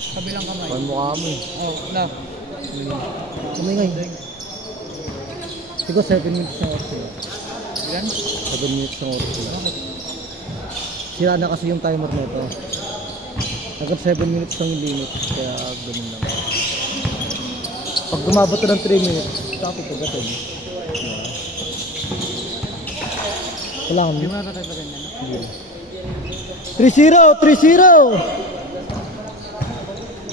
Kabilang kamay. Parang mukha mo eh. Oh, na. Kumingay. Siguro 7 minutes na oras sila. Ilan? 7 minutes na oras sila. Sira na kasi yung timer na ito. Hanggang 7 minutes lang yung limit. Kaya ganun lang. Pag dumabot ito ng 3 minutes, tapos ito gatin. Kailangan mo. Hindi mo natatagpagan yan. 3-0! 3-0!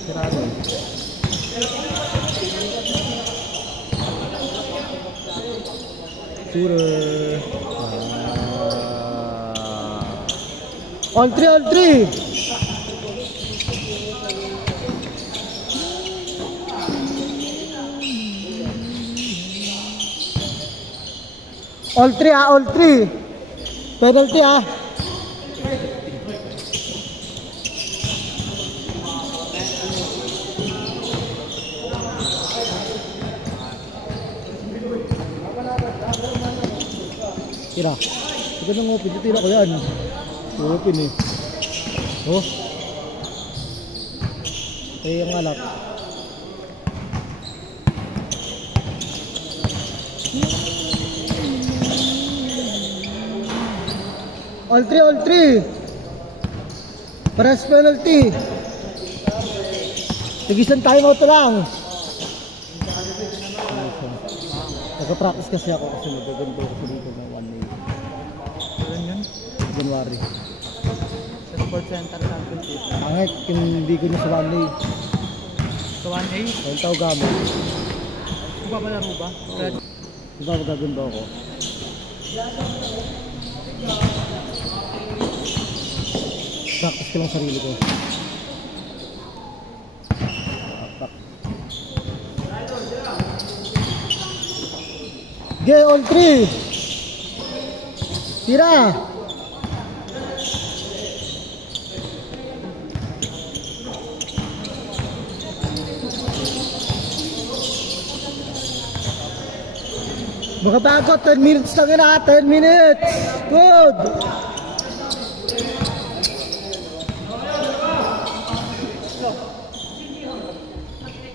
Sirado. Shooter. On 3, on 3! All 3 ah, all 3. Penalty ah. Tira. Ito nang open, tira ko yan. Open eh. Oh. Kaya ang alak. All 3, all 3. Paras penalty. Tigisan time out lang. Nagka-practice kasi ako kasi nag-ganito ako dito ng 1 day. Ilan yun? January. Sa Sports Center Championship. Angit, hindi ko na sa 1 day. Sa 1A? Kung tao gamit. Kung papalaro ba? Diba magaganda ako? Practice ko lang sarili ko. Gay on 3. Tira. Makapagod 10 minutes lang na. 10 minutes. Good.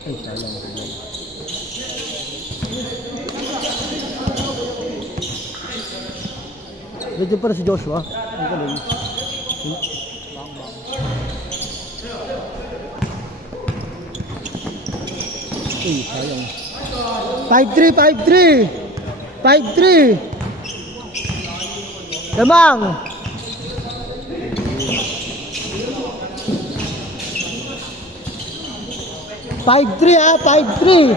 Ay, sayang. Medyo para si Joshua. Ang galing. Ay, sayang. 5-3, 5-3. 5-3. Lamang. Five three ah, 5-3.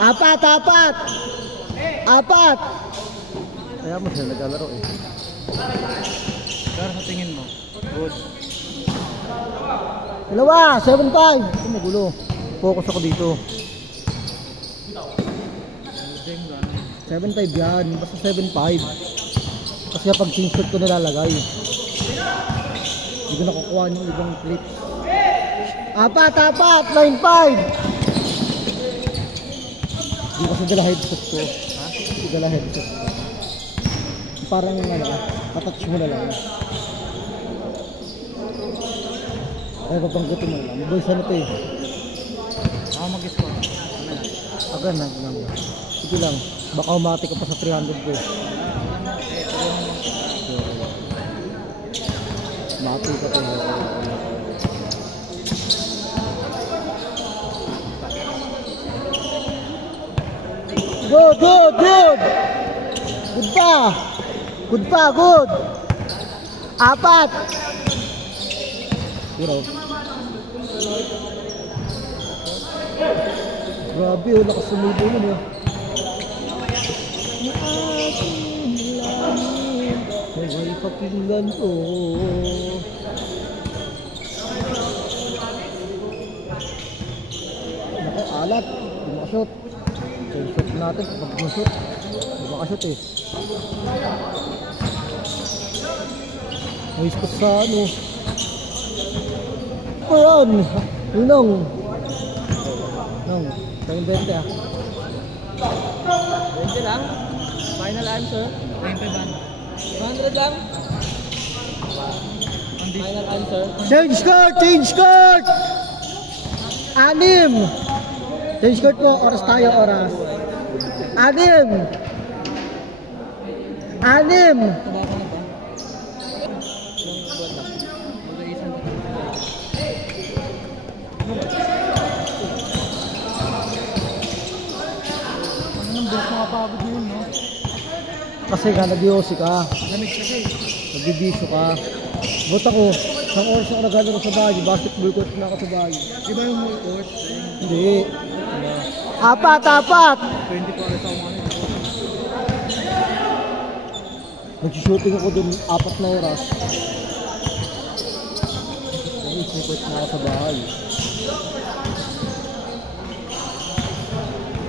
Apat, apat. Apat. Kaya mo sila naglalaro eh. Pero sa tingin mo? Good. Dalawa, 7-5. Ito magulo. Focus ako dito. 7-5 yan. Basta 7-5. Kasi pag team shot ko nalalagay. Hindi ko nakukuha ng ibang clips. Apat, apat. 9-5. Hindi kasi dala headset ko. Hindi dala headset ko. Parang ano, patouch mo na lang. Ay, papanggutin mo lang. Boys, ano ito eh? Ako mag-score. Agad na. Sige lang. Baka umati ka pa sa 300 ko. Mati ka pa. Good, good, good! Good pa! Good pa, good! Apat! Zero. Grabe, lakas sumubo yun eh. May pakinggan ko. Naku, alat. Di makashoot. Shoot natin pag mashoot. Di makashoot eh. May spot sa ano. Run! Nong. Tayong 20 ah. 20. 20 lang? Final answer? 200 lang? Final answer? Change court! Change court! 6! Change court po, oras tayo, oras. 6! 6! Nakapagod yun, no? Kasi nga, nag-yosi ka. Lamig kasi. Nagbibisyo ka. Buta ko, isang oras ako naglalaro sa bahay. Basketball court na ako sa bahay. Di ba yung mall court? Hindi. Apat! 24 hours ako mga Nag-shooting ako dun 4 na oras. Isang court na ako sa bahay.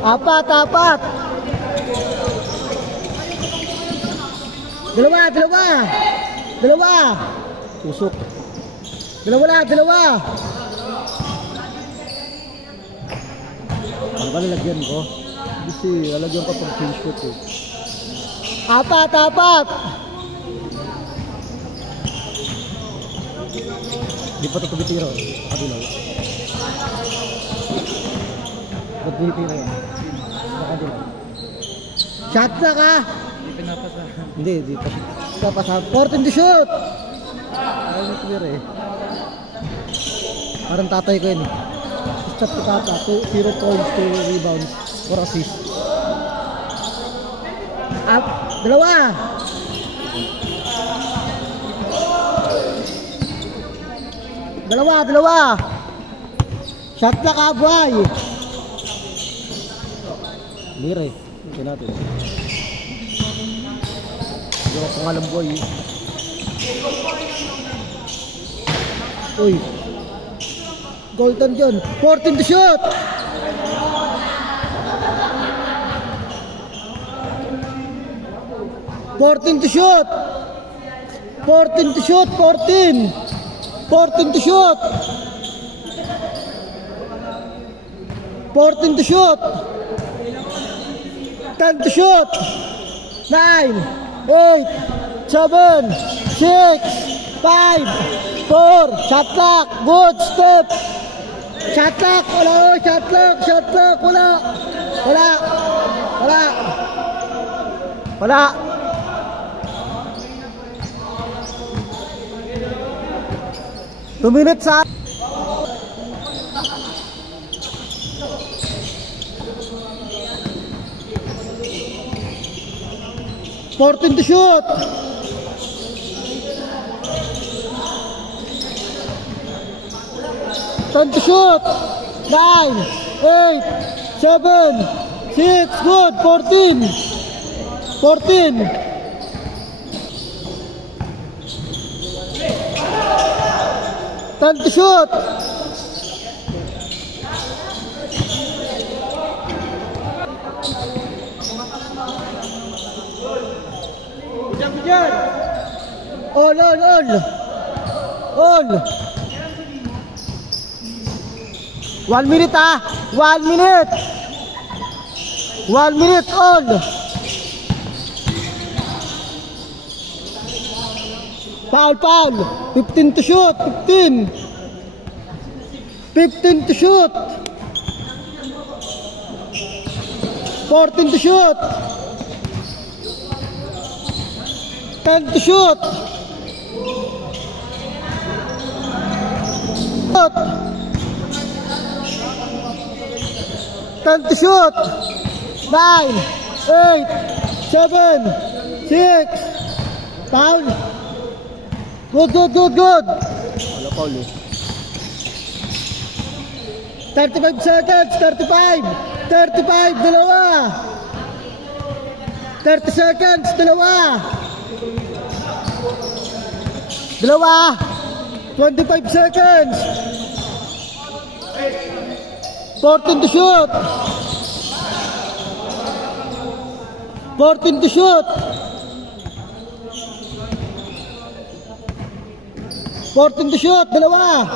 Apat! Dalawa! Tusok. Dalawa! Ano ba lalagyan ko? Kasi lalagyan ko pang change court eh. Apat! Di pa ito tumitira. Nakadilaw. Ba't tumitira yan? Nakadilaw. Shot na ka! Hindi pinapasa. Hindi, di pa. Kapasa. 14 to shoot! Ayaw na tumitira eh. Parang tatay ko yun eh. Shot to kata. 0 points, 2 rebounds, 4 assists. Dalawa! Shot na ka, boy! Lira eh. Ito natin. Hindi ako pangalan, boy. Uy. Golden dyan. 14 to shoot! Fourteen to shoot! 14 to shoot! 14 to shoot! 14 to shoot! 10 to shoot! 9, 8, 7, 6, 5, 4, shot clock! Good step! Shot clock! Wala! 2 minutes ha. Fourteen to shoot. 10 to shoot. 9, 8, 7, 6, good. 14. 10 to shoot. All. 1 minute ah. 1 minute. 1 minute all. Foul. 15 to shoot. 15 to shoot. 14 to shoot. 10 to shoot. 10 to shoot. 9, 8, 7, 6. Foul. Good. Wala foul eh. 35 seconds. 35. Dalawa. 30 seconds. Dalawa. 25 seconds. 14 to shoot. 14 to shoot. 14 to shoot. Dalawa.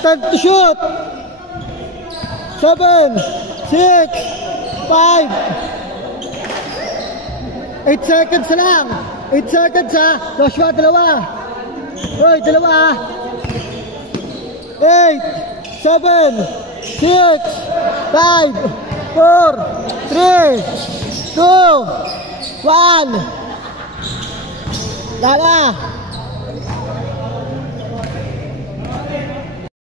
10 to shoot. 7, 6, 5. 8 seconds na lang. 8 seconds ha. Joshua, dalawa. Hoy, dalawa. 8, 7, 6, 5, 4, 3, 2, 1. Lala.